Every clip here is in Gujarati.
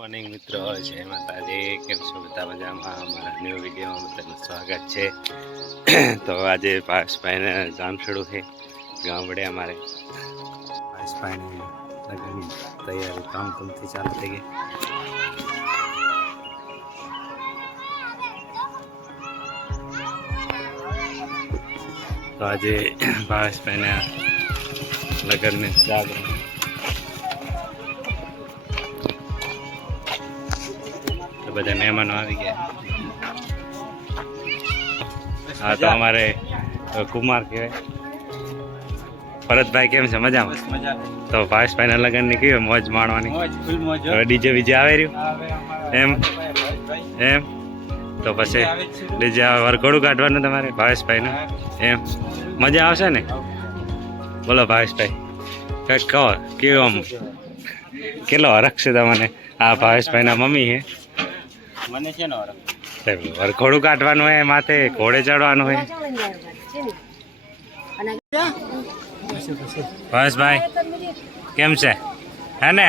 મોર્નિંગ મિત્રો, જય માતાજી. કેમ છો બધા? મજામાં? અમારા ન્યૂ વિડીયોમાં બધાનું સ્વાગત છે. તો આજે પાસભાઈને જામછડું છે ગામડે. અમારે પાસભાઈને લગ્નની તૈયારી કામથી ચાલુ થઈ ગઈ. તો આજે પાસભાઈને લગ્નને જાગરણ બધા મહેમાનો આવી ગયા. હા, તો અમારે કુમાર કહેવાય ભરતભાઈ. કેમ છે? મજામાં? તો ભાવેશભાઈ ના લગ્ન ની કેવી મોજ માણવાની? ડીજે બીજે આવે રહ્યું એમ તો પછી ડીજે વરઘોડું કાઢવાનું તમારે ભાવેશભાઈ ને એમ મજા આવશે ને? બોલો ભાવેશભાઈ, કઈક કહો. કેવું આમ કેટલો હરખ છે તમને? આ ભાવેશભાઈ ના મમ્મી છે. મને છે ને વરઘોડું કાઢવાનું હોય, માથે ઘોડે ચડવાનું હોય. ભાવેશભાઈ કેમ છે? હે ને?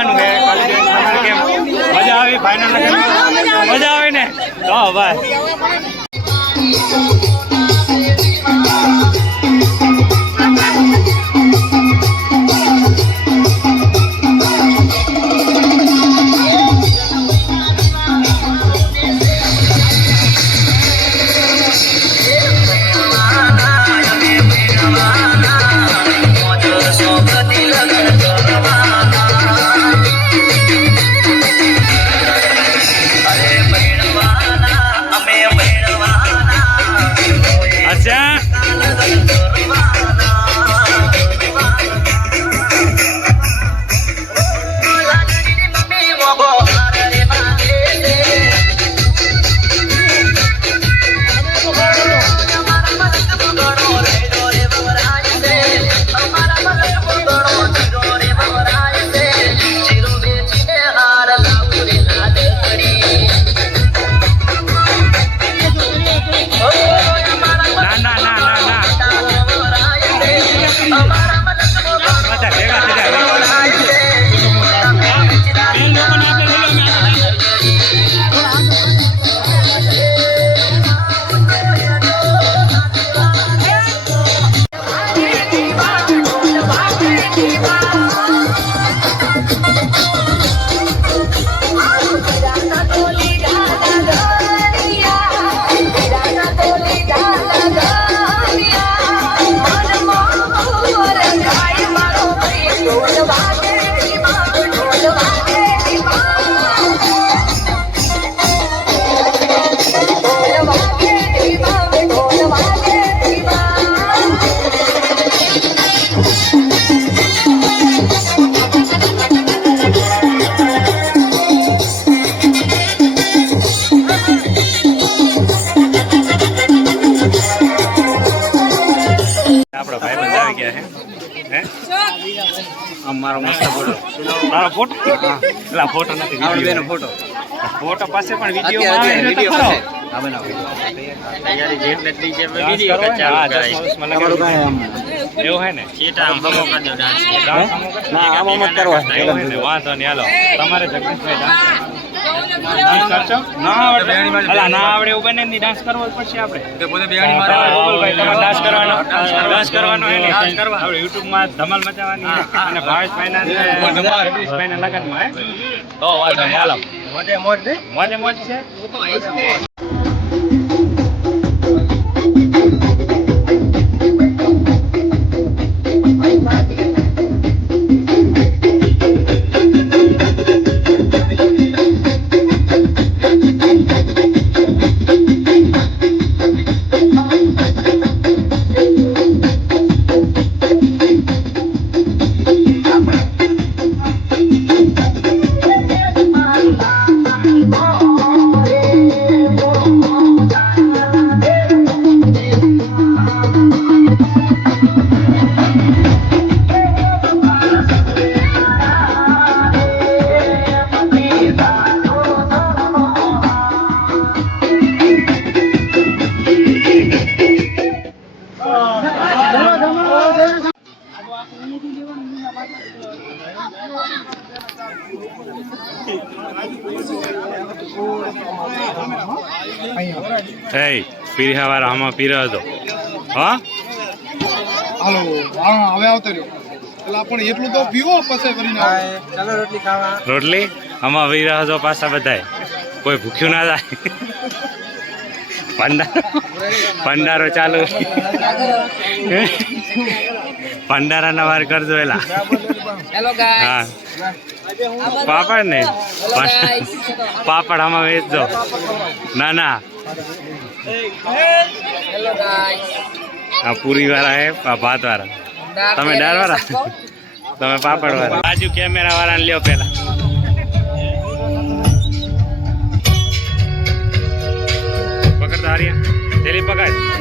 આવવાનું છે તમારે કેમ મજા આવી ફાઇનલ મજા આવી ને તો ભાઈ મારો મસ્ત ફોટો મારો ફોટો પેલા ફોટો નથી વિડિયો ફોટો ફોટો પાસે પણ વિડિયો આવે વિડિયો પાસે આ બનાવો તૈયારી જેટલે ડીજે માં વિડિયો ચાલુ કરાય તમારું કાય આમ એવું હે ને ચેટા આમ હમો કરી દો ડાન્સ ના આમ મત કરવા વાંધો નહીં હાલો તમારે જગદીશભાઈ ડાન્સ કરશો ના આવડે અલા ના આવડે એવું બને ની ડાન્સ કરવો પડશે આપણે તે પોતે બેહાણી મારવા ગોપાલભાઈ તમારે ડાન્સ કરવાનો એને ડાન્સ કરવા આપણે YouTube માં ધમાલ મચાવવાની અને ભાવેશ ફાઇનાન્સ ને રમેશ ફાઇનાન્સ લગનમાં હે તો વાંધો નહીં હાલો મોજે મોજ છે Hey, piri hawara hama pira do. હા હાલો હા હવે આવતો રહ્યો એટલે આપણે એટલું તો પીવો પછી કરીને ચાલો રોટલી ખાવા રોટલી આમાં વીરા જો પાછા બધાય કોઈ ભૂખ્યું ના જાય ભંડારો ચાલુ ભંડારાના વાર કરજો એલા હેલો ગાઈસ હા પાપડ ને પાપડ આમાં વેચજો ના ના હેલો ગાઈસ આ પૂરી વાળા હે ભાત વાળા તમે દાળ વાળા તમે પાપડ વાળા બાજુ કેમેરા વાળાને લ્યો પેલા પકડ તારિયા તેલી પકડ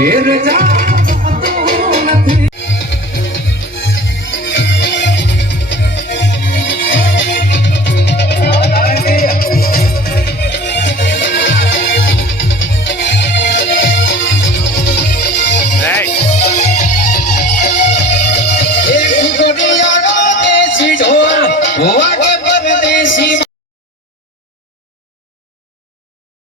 Here